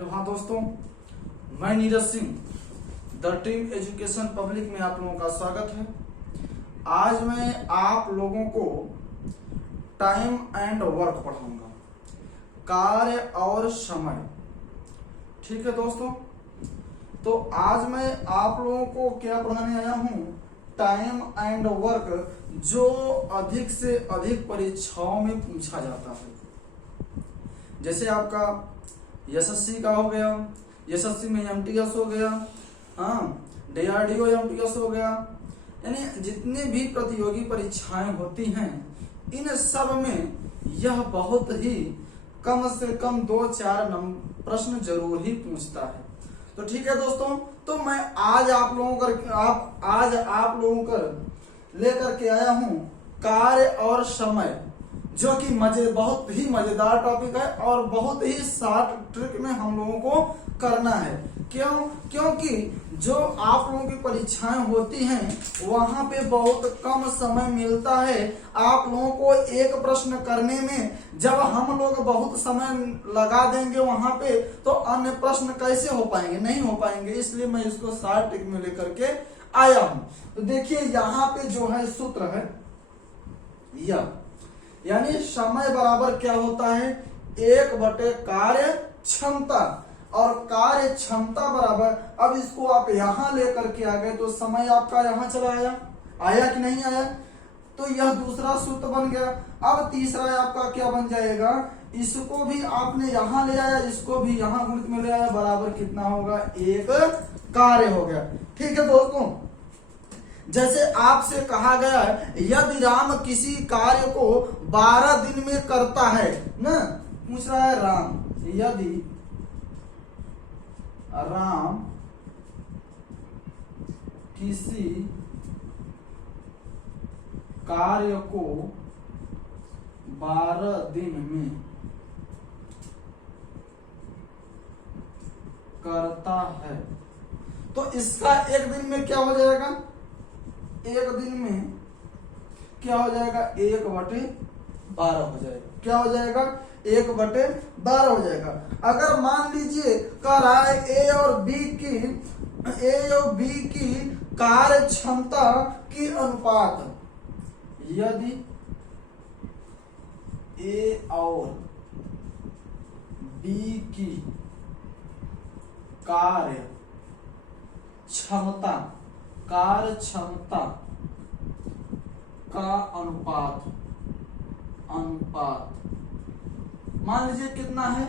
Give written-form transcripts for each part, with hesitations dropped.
Hello हाँ दोस्तों, मैं Neeraj Singh the team education public में आप लोगों का स्वागत है। आज मैं आप लोगों को टाइम एंड वर्क पढ़ाऊंगा, कार्य और समय। ठीक है दोस्तों, तो आज मैं आप लोगों को क्या पढ़ाने आया हूँ, टाइम एंड वर्क, जो अधिक से अधिक परीक्षाओं में पूछा जाता है। जैसे आपका एसएससी का हो गया, एसएससी में एमटीएस हो गया, हाँ डीआरडीओ एमटीएस हो गया, यानी जितने भी प्रतियोगी परीक्षाएं होती हैं, इन सब में यह बहुत ही कम से कम 2-4 प्रश्न जरूर ही पूछता है। तो ठीक है दोस्तों, तो मैं आज आप लोगों को लेकर के आया हूँ कार्य और समय, जो कि बहुत ही मजेदार टॉपिक है और बहुत ही शॉर्ट ट्रिक में हम लोगों को करना है। क्योंकि जो आप लोगों की परीक्षाएं होती हैं वहां पे बहुत कम समय मिलता है आप लोगों को एक प्रश्न करने में। जब हम लोग बहुत समय लगा देंगे वहां पे, तो अन्य प्रश्न कैसे हो पाएंगे, नहीं हो पाएंगे। इसलिए मैं इसको शॉर्ट ट्रिक में लेकर के आया हूं। तो देखिए यहाँ पे जो है सूत्र है, यानी समय बराबर क्या होता है, 1/, कार्य क्षमता, और कार्य क्षमता बराबर, अब इसको आप यहां लेकर के आ गए तो समय आपका यहां चला आया कि नहीं आया, तो यह दूसरा सूत्र बन गया। अब तीसरा आपका क्या बन जाएगा, इसको भी आपने यहां ले आया, इसको भी यहां गुणित में ले आया, बराबर कितना होगा, 1 कार्य हो गया। ठीक है दोस्तों, जैसे आपसे कहा गया है यदि राम किसी कार्य को 12 दिन में करता है ना, पूछ रहा है राम, यदि राम किसी कार्य को 12 दिन में करता है, तो इसका एक दिन में क्या हो जाएगा, एक दिन में क्या हो जाएगा, 1/12 हो जाएगा। क्या हो जाएगा, 1/12 हो जाएगा। अगर मान लीजिए कह रहा है ए और बी की कार्य क्षमता की अनुपात, यदि ए और बी की कार्य क्षमता का अनुपात मान लीजिए कितना है,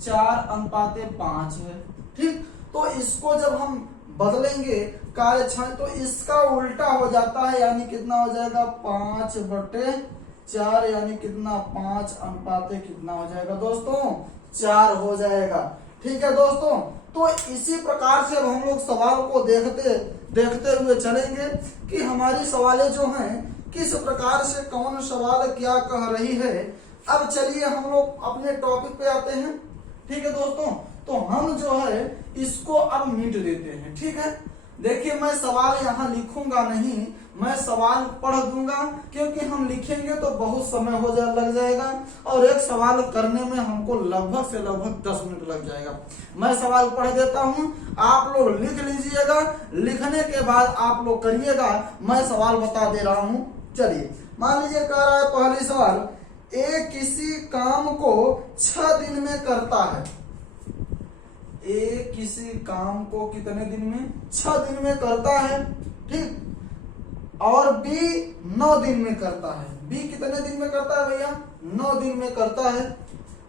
4:5 है। ठीक, तो इसको जब हम बदलेंगे कार्य क्षमता, तो इसका उल्टा हो जाता है, यानी कितना हो जाएगा, 5/4, यानी कितना, 5 कितना हो जाएगा दोस्तों, 4 हो जाएगा। ठीक है दोस्तों, तो इसी प्रकार से अब हम लोग सवाल को देखते हुए चलेंगे कि हमारी सवालें जो हैं किस प्रकार से, कौन सवाल क्या कह रही है। अब चलिए हम लोग अपने टॉपिक पे आते हैं। ठीक है दोस्तों, तो हम जो है इसको अब मिट देते हैं। ठीक है, देखिए मैं सवाल यहाँ लिखूंगा नहीं, मैं सवाल पढ़ दूंगा, क्योंकि हम लिखेंगे तो बहुत समय लग जाएगा और एक सवाल करने में हमको लगभग से लगभग 10 मिनट लग जाएगा। मैं सवाल पढ़ देता हूँ, आप लोग लिख लीजिएगा, लिखने के बाद आप लोग करिएगा, मैं सवाल बता दे रहा हूँ। चलिए मान लीजिए कह रहा है पहली सवाल, ए किसी काम को 6 दिन में करता है। ए किसी काम को कितने दिन में, 6 दिन में करता है। ठीक, और बी 9 दिन में करता है। बी कितने दिन में करता है भैया, 9 दिन में करता है।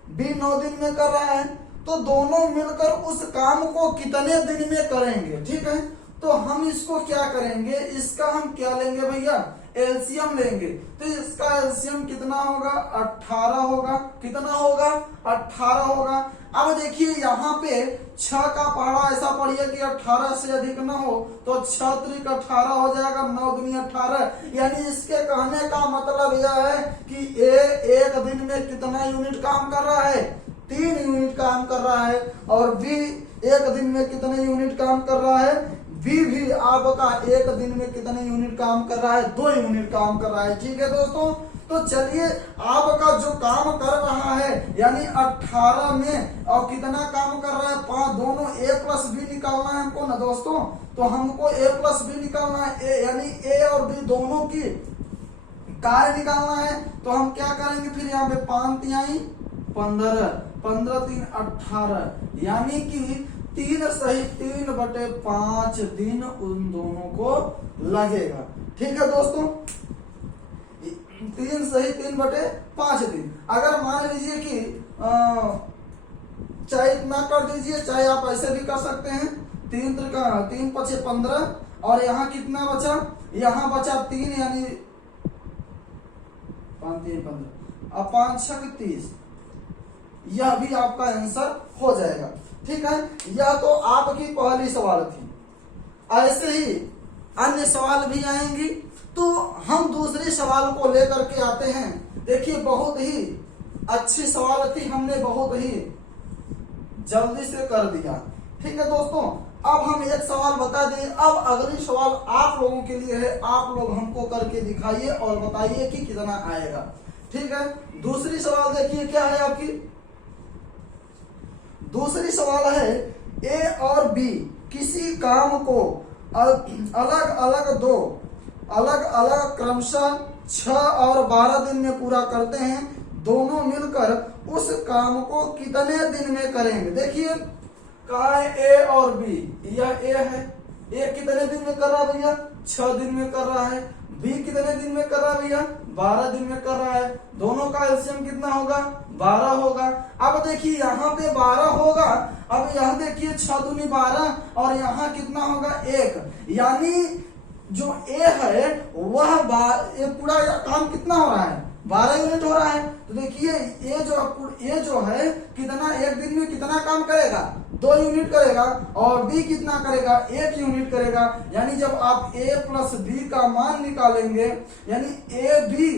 बी 9 दिन में कर रहा है, तो दोनों मिलकर उस काम को कितने दिन में करेंगे। ठीक है, तो हम इसको क्या करेंगे, इसका हम क्या लेंगे भैया, एलसीएम लेंगे। तो इसका एलसीएम कितना होगा, 18 होगा। कितना होगा, 18 होगा। अब देखिए यहाँ पे 6 का पहाड़ा ऐसा पढ़िए कि 18 से अधिक ना हो, तो 6 × 18 हो जाएगा, 9 दूनी 18। यानी इसके कहने का मतलब यह है कि ए एक दिन में कितना यूनिट काम कर रहा है, 3 यूनिट काम कर रहा है, और बी एक दिन में कितने यूनिट काम कर रहा है, बी भी आपका एक दिन में कितने यूनिट काम कर रहा है, 2 यूनिट काम कर रहा है। ठीक है दोस्तों, तो चलिए आपका जो काम कर रहा है यानी 18 में और कितना काम कर रहा है ए प्लस बी निकालना है हमको ना दोस्तों, तो हमको ए प्लस बी निकालना है, यानी ए और बी दोनों की कार्य निकालना है। तो हम क्या करेंगे फिर यहाँ पे 5 तिहाई 15, 15 3 18, यानी कि 3 सही 3/5 दिन उन दोनों को लगेगा। ठीक है दोस्तों, 3 सही 3/5 दिन। अगर मान लीजिए कि चाहे इतना कर दीजिए, चाहे आप ऐसे भी कर सकते हैं, 3 5 15, और यहाँ कितना बचा, यहाँ बचा 3, यानी 5 3 15, अब 5 6 30, यह भी आपका आंसर हो जाएगा। ठीक है, यह तो आपकी पहली सवाल थी। ऐसे ही अन्य सवाल भी आएंगी, तो हम दूसरे सवाल को लेकर के आते हैं। देखिए बहुत ही अच्छी सवाल थी, हमने बहुत ही जल्दी से कर दिया। ठीक है दोस्तों, अब हम एक सवाल बता दिए, अब अगली सवाल आप लोगों के लिए है। आप लोग हमको करके दिखाइए और बताइए कि कितना आएगा। ठीक है, दूसरी सवाल देखिए क्या है आपकी। दूसरी सवाल है ए और बी किसी काम को अलग अलग क्रमशः 6 और 12 दिन में पूरा करते हैं। दोनों मिलकर उस काम को कितने दिन में करेंगे। देखिए कहा है ए और बी, यह ए है, ए कितने दिन में कर रहा है भैया, 6 दिन में कर रहा है। बी कितने दिन में कर रहा है भैया, 12 दिन में कर रहा है। दोनों का एलसीएम कितना होगा, 12 होगा। अब देखिए यहाँ पे 12 होगा, अब यहाँ देखिए 6 दूनी 12, और यहाँ कितना होगा 1, यानी जो ए है वह ये पूरा काम कितना हो रहा है, 12 यूनिट हो रहा है। तो देखिए ये जो है कितना, एक दिन में कितना काम करेगा, 2 यूनिट करेगा, और बी कितना करेगा, 1 यूनिट करेगा। यानी जब आप ए प्लस बी का मान निकालेंगे, यानी ए बी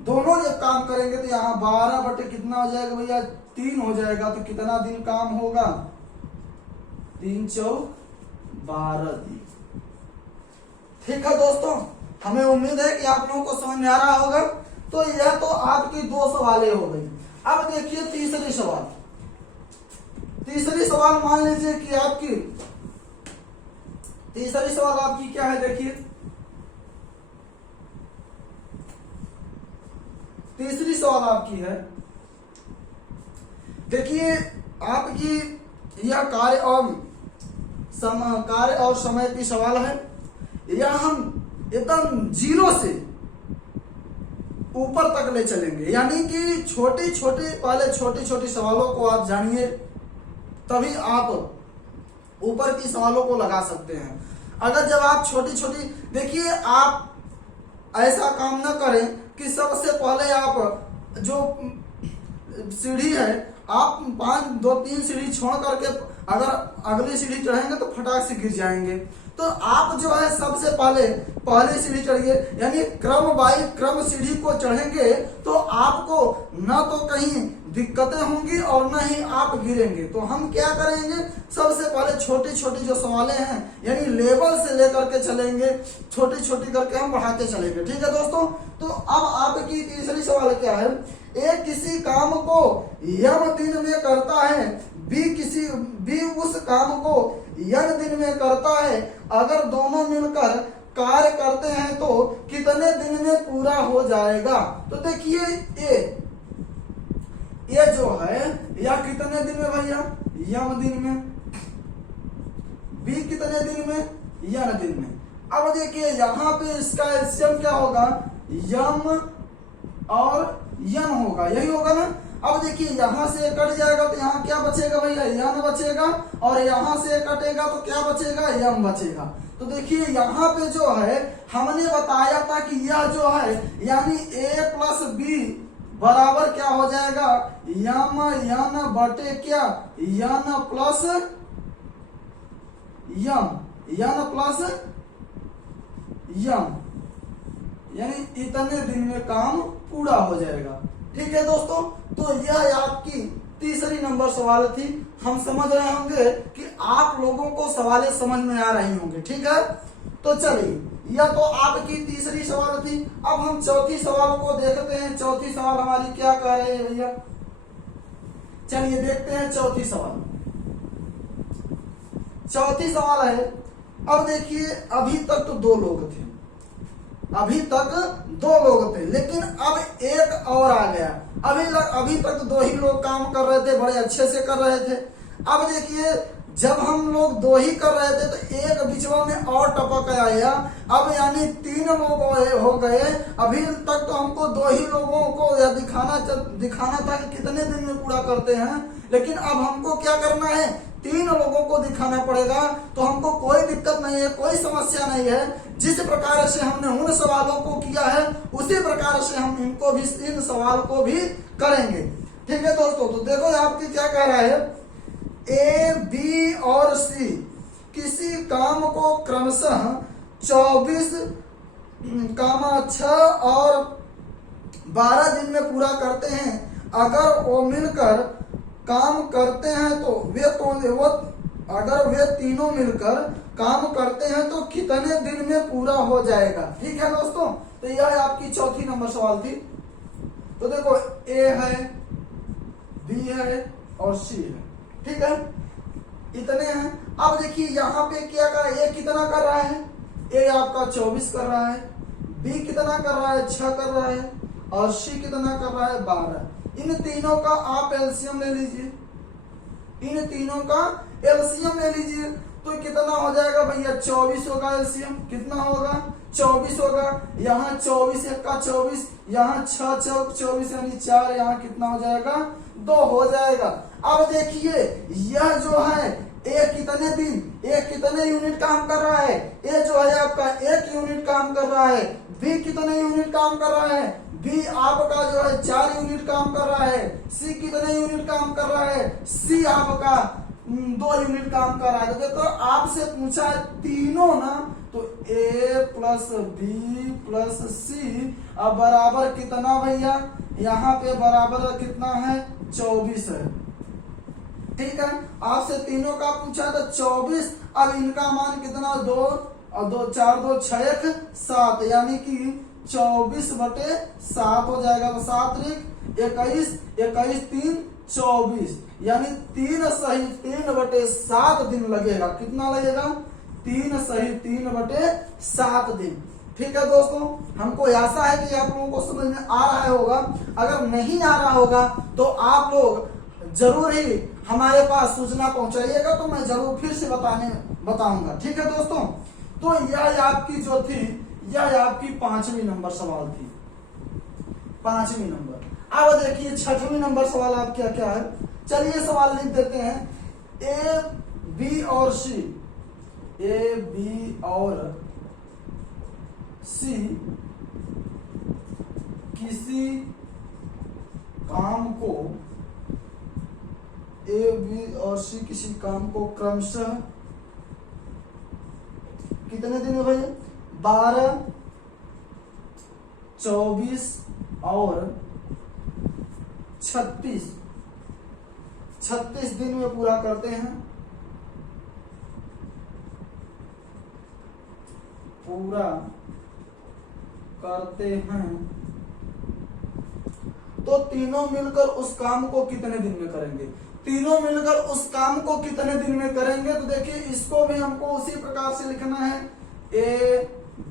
दोनों जब काम करेंगे, तो यहाँ 12 बटे कितना हो जाएगा भैया, 3 हो जाएगा। तो कितना दिन काम होगा, 3 4 12 दिन। ठीक है दोस्तों, हमें उम्मीद है कि आप लोगों को समझ में आ रहा होगा। तो यह तो आपकी 2 सवालें हो गई। अब देखिए तीसरी सवाल। तीसरी सवाल मान लीजिए कि आपकी तीसरी सवाल आपकी क्या है, देखिए तीसरी सवाल आपकी है, देखिए आपकी यह कार्य और समय की सवाल है। यह हम एकदम 0 से ऊपर तक ले चलेंगे, यानी कि छोटी छोटी सवालों को आप जानिए, तभी आप ऊपर की सवालों को लगा सकते हैं। अगर जब आप छोटी देखिए, आप ऐसा काम न करें कि सबसे पहले आप जो सीढ़ी है, आप 5 2 3 सीढ़ी छोड़ करके अगर अगली सीढ़ी चढ़ेंगे तो फटाक से गिर जाएंगे। तो आप जो है सबसे पहले सीढ़ी चढ़िए, यानी क्रम बाई क्रम सीढ़ी को चढ़ेंगे, तो आपको न तो कहीं दिक्कतें होंगी और न ही आप गिरेंगे। तो हम क्या करेंगे, सबसे पहले छोटी जो सवालें हैं, यानी लेवल से लेकर के चलेंगे, छोटी करके हम बढ़ाते चलेंगे। ठीक है दोस्तों, तो अब आपकी तीसरी सवाल क्या है, ए किसी काम को यम दिन में करता है, बी उस काम को यन दिन में करता है। अगर दोनों मिलकर कार्य करते हैं तो कितने दिन में पूरा हो जाएगा। तो देखिए ये जो है, या कितने दिन में भैया, यम दिन में, बी कितने दिन में, यन दिन में। अब देखिए यहाँ पे इसका एलसीएम क्या होगा, यम और यन होगा, यही होगा ना। अब देखिए यहाँ से कट जाएगा तो यहाँ क्या बचेगा भैया, यन बचेगा, और यहाँ से कटेगा तो क्या बचेगा, यम बचेगा। तो देखिए यहाँ पे जो है हमने बताया था कि यह जो है, यानी a प्लस बी बराबर क्या हो जाएगा, यम यन बटे क्या, यन प्लस यम, यानी इतने दिन में काम पूरा हो जाएगा। ठीक है दोस्तों, तो यह आपकी तीसरी नंबर सवाल थी। हम समझ रहे होंगे कि आप लोगों को सवालें समझ में आ रही होंगे। ठीक है, तो चलिए, यह तो आपकी तीसरी सवाल थी। अब हम चौथी सवाल को देखते हैं। चौथी सवाल हमारी क्या कह रही है भैया, चलिए देखते हैं चौथी सवाल। चौथी सवाल है, अब देखिए अभी तक तो दो लोग थे, अभी तक दो लोग थे, लेकिन अब एक और आ गया। अभी तक तो दो ही लोग काम कर रहे थे, बड़े अच्छे से कर रहे थे। अब देखिए जब हम लोग दो ही कर रहे थे तो एक बीचवा में और टपक आया, अब यानी तीन लोग हो गए। अभी तक तो हमको दो ही लोगों को दिखाना था कि कितने दिन में पूरा करते हैं, लेकिन अब हमको क्या करना है, तीन लोगों को दिखाना पड़ेगा। तो हमको कोई दिक्कत नहीं है, कोई समस्या नहीं है। जिस प्रकार से हमने उन सवालों को किया है उसी प्रकार से हम इनको भी, इन सवाल को भी करेंगे। ठीक है दोस्तों, तो देखो आपकी क्या कह रहा है, ए, बी और सी किसी काम को क्रमशः 24, 6 और 12 दिन में पूरा करते हैं। अगर वो मिलकर काम करते हैं तो अगर वे तीनों मिलकर काम करते हैं तो कितने दिन में पूरा हो जाएगा। ठीक है दोस्तों, तो यह आपकी चौथी नंबर सवाल थी। तो देखो ए है, बी है और सी है, ठीक है, इतने हैं। अब देखिए यहाँ पे क्या कर रहा है, ए कितना कर रहा है, ए आपका 24 कर रहा है, बी कितना कर रहा है, 6 कर रहा है, और सी कितना कर रहा है, 12। इन तीनों का आप एलसीएम ले लीजिए, इन तीनों का एलसीएम ले लीजिए, तो कितना हो जाएगा भैया, 24 होगा एलसीएम, कितना होगा, 24 होगा। यहाँ 24 एक का 24, यहाँ 6 चौक 24 यानी 4, यहाँ कितना हो जाएगा, 2 हो जाएगा। अब देखिए यह जो है ए कितने दिन, ए कितने यूनिट काम कर रहा है, ए जो है आपका 1 यूनिट काम कर रहा है, बी कितने यूनिट काम कर रहा है, बी आपका जो है 4 यूनिट काम कर रहा है, सी कितने यूनिट काम कर रहा है, सी आपका 2 यूनिट काम कर रहा है। तो देखो आपसे पूछा है तीनों ना, तो ए प्लस बी प्लस सी अब बराबर कितना भैया, यहाँ पे बराबर कितना है, 24 है। ठीक है, आपसे तीनों का पूछा तो 24, अब इनका मान कितना, 2 और 2 4 2 6 1 7, यानी कि 24/7 हो जाएगा। तो 7 21 21 3 24, यानी 3 सही 3/7 दिन लगेगा। कितना लगेगा, 3 सही 3/7 दिन। ठीक है दोस्तों, हमको आशा है कि आप लोगों को समझ में आ रहा होगा। अगर नहीं आ रहा होगा तो आप लोग जरूर ही हमारे पास सूचना पहुंचाइएगा, तो मैं जरूर फिर से बताऊंगा। ठीक है दोस्तों, तो यह आपकी जो थी, यह आपकी 5वीं नंबर सवाल थी, 5वीं नंबर। अब देखिए 6वीं नंबर सवाल आप क्या क्या है, चलिए सवाल लिख देते हैं। ए, बी और सी, ए, बी और सी किसी काम को, ए, बी और सी किसी काम को क्रमशः कितने दिन में भैया, 12, 24 और 36 दिन में पूरा करते हैं, पूरा करते हैं। तो तीनों मिलकर उस काम को कितने दिन में करेंगे, तीनों मिलकर उस काम को कितने दिन में करेंगे। तो देखिए इसको भी हमको उसी प्रकार से लिखना है, ए,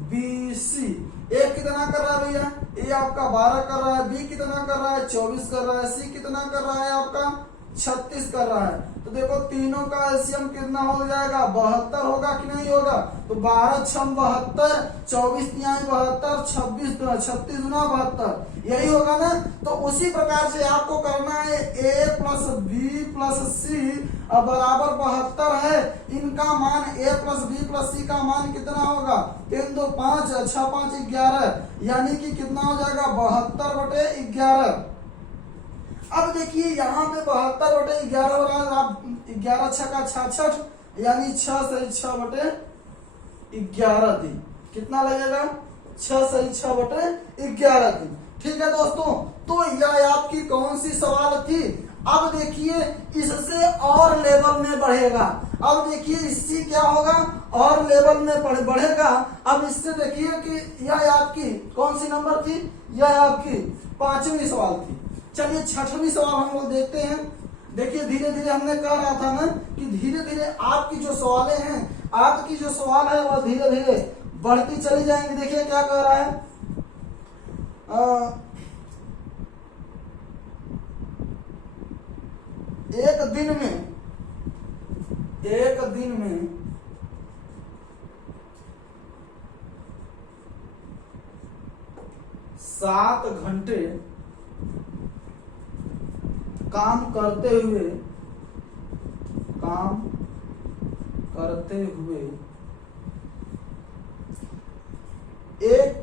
बी, सी। ए कितना कर रहा है भैया, ए आपका 12 कर रहा है, बी कितना कर रहा है, 24 कर रहा है, सी कितना कर रहा है, आपका 36 कर रहा है। तो देखो तीनों का एलसीएम कितना हो जाएगा, 72 होगा कि नहीं होगा। तो 12 6 72, 24 तिहाई 72, 36 गुना 72, यही होगा ना। तो उसी प्रकार से आपको करना है, ए प्लस बी प्लस सी अब बराबर 72 है। इनका मान ए प्लस बी प्लस सी का मान कितना होगा, 3 2 5 6 5 11, यानी कि कितना हो जाएगा, 72/11। अब देखिए यहाँ पे 72/11 हो रहा है, आप 11 6 का 66, यानी 6 से 6/11 दिन कितना लगेगा, 6 से 6/11 दिन। ठीक है दोस्तों, तो यह आपकी कौन सी सवाल थी। अब देखिए इससे और लेवल में बढ़ेगा। अब देखिए इससे क्या होगा, और लेवल में बढ़ेगा। अब इससे देखिए कि यह आपकी कौन सी नंबर थी, यह आपकी 5वीं सवाल थी। चलिए 6वीं सवाल हम लोग देखते हैं। देखिए धीरे धीरे हमने कह रहा था ना कि धीरे धीरे धीरे आपकी जो सवालें हैं, आपकी जो सवाल है वह धीरे धीरे बढ़ती चली जाएंगी। देखिए क्या कह रहा है, एक दिन में 7 घंटे काम करते हुए एक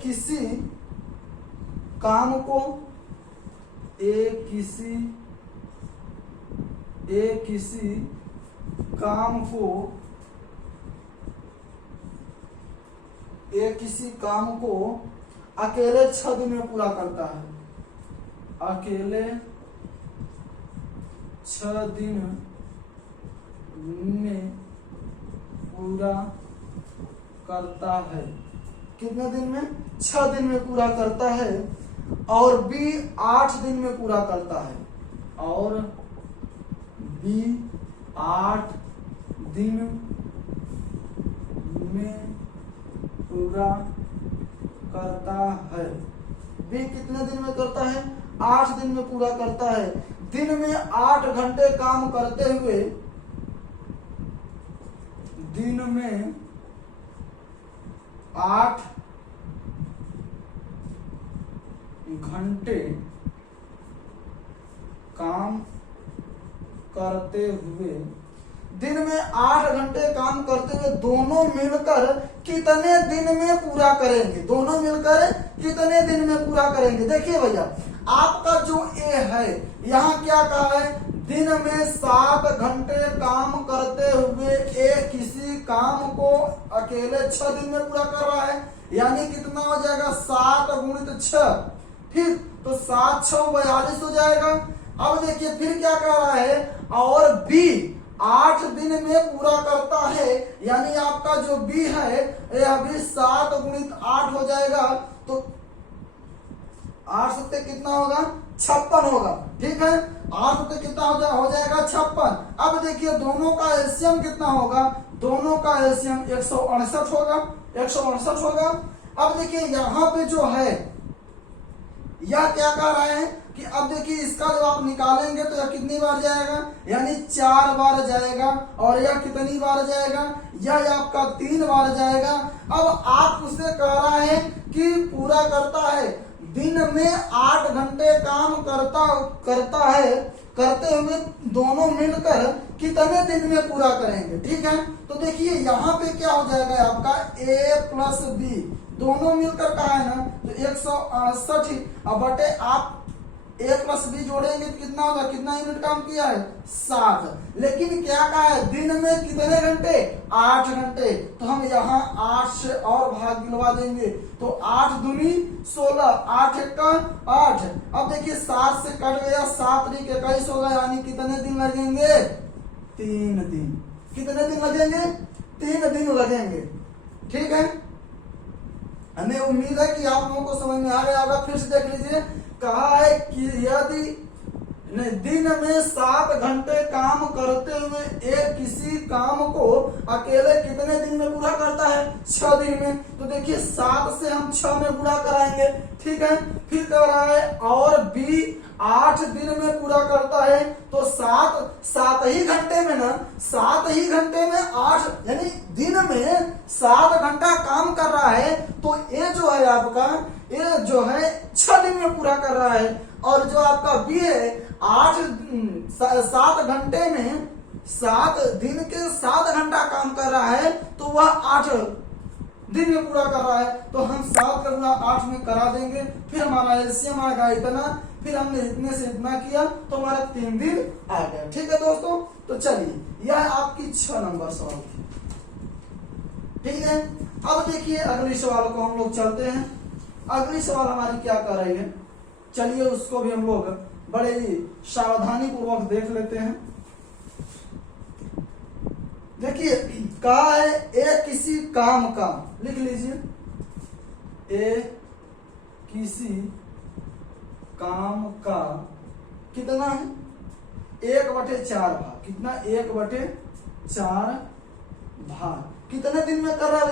किसी काम को अकेले 6 दिन में पूरा करता है, अकेले 6 दिन में पूरा करता है। कितने दिन में? 6 दिन में पूरा करता है। और बी 8 दिन में पूरा करता है, और बी 8 दिन में पूरा करता है। बी कितने दिन में करता है? 8 दिन में पूरा करता है। दिन में 8 घंटे काम करते हुए, दिन में 8 घंटे काम करते हुए, दिन में 8 घंटे काम करते हुए दोनों मिलकर कितने दिन में पूरा करेंगे? दोनों मिलकर कितने दिन में पूरा करेंगे? देखिए भैया, आपका जो ए है यहाँ क्या कहा है? दिन में 7 घंटे काम करते हुए एक किसी काम को अकेले 6 दिन में पूरा कर रहा है, यानी कितना हो जाएगा? 7 गुणित 6, ठीक, तो 7 6 42 हो जाएगा। अब देखिए फिर क्या कह रहा है, और बी 8 दिन में पूरा करता है, यानी आपका जो बी है यह भी 7 गुणित 8 हो जाएगा, तो 8 सत्ते कितना होगा? 56 होगा, ठीक है। 8 सत्ते कितना हो जाएगा? 56। अब देखिए दोनों का एलसीएम कितना होगा? दोनों का एलसीएम 168 होगा, 168 होगा। अब देखिए यहाँ पे जो है यह क्या कह रहा है कि अब देखिए इसका जब आप निकालेंगे तो यह कितनी बार जाएगा? यानी 4 बार जाएगा। और यह कितनी बार जाएगा? यह आपका 3 बार जाएगा। अब आप उससे कह रहा है कि पूरा करता है, दिन में 8 घंटे काम करता है, करते हुए दोनों मिलकर कितने दिन में पूरा करेंगे, ठीक है। तो देखिए यहाँ पे क्या हो जाएगा आपका ए प्लस बी, दोनों मिलकर कहा है ना, तो 168 अब बटे आप ए प्लस बी जोड़ेंगे तो कितना होगा? कितना यूनिट काम किया है? 7। लेकिन क्या कहा है? दिन में कितने घंटे? 8 घंटे। तो हम यहाँ 8 से और भाग गिलवा देंगे, तो 8 दूनी 16, 8 एक्का 8। अब देखिए 7 से कट गया, 7 3 21 होगा, यानी कितने दिन लगेंगे? 3 दिन। कितने दिन लगेंगे? 3 दिन लगेंगे, ठीक है। हमें उम्मीद है कि आप लोगों को समझ में आ गया होगा। फिर से देख लीजिए, कहा है कि यदि दिन में 7 घंटे काम करते हुए एक किसी काम को अकेले कितने दिन में पूरा करता है? 6 दिन में। तो देखिए 7 से हम 6 में पूरा कराएंगे, ठीक है। फिर कह रहा है और बी 8 दिन में पूरा करता है, तो 7 ही घंटे में ना, 7 ही घंटे में 8, यानी दिन में 7 घंटा काम कर रहा है, तो ये जो है आपका, ये जो है 6 दिन में पूरा कर रहा है। और जो आपका बी है 7 घंटे में 7 दिन के 7 घंटा काम कर रहा है, तो वह 8 दिन में पूरा कर रहा है। तो हम 7 का गुणा 8 में करा देंगे, फिर हमारा एलसीएम आएगा इतना, फिर हमने इतने से इतना किया तो हमारा 3 दिन आ गया, ठीक है दोस्तों। तो चलिए यह आपकी 6 नंबर सवाल थी, ठीक है। अब देखिए अगली सवाल को हम लोग चलते हैं। अगली सवाल हमारी क्या कर रही है, चलिए उसको भी हम लोग बड़े ही सावधानी पूर्वक देख लेते हैं। देखिए कहा है ए किसी काम का, लिख लीजिए, ए किसी काम का कितना है? 1/4 भाग, कितना? 1/4 4 भाग कितने दिन में कर रहा है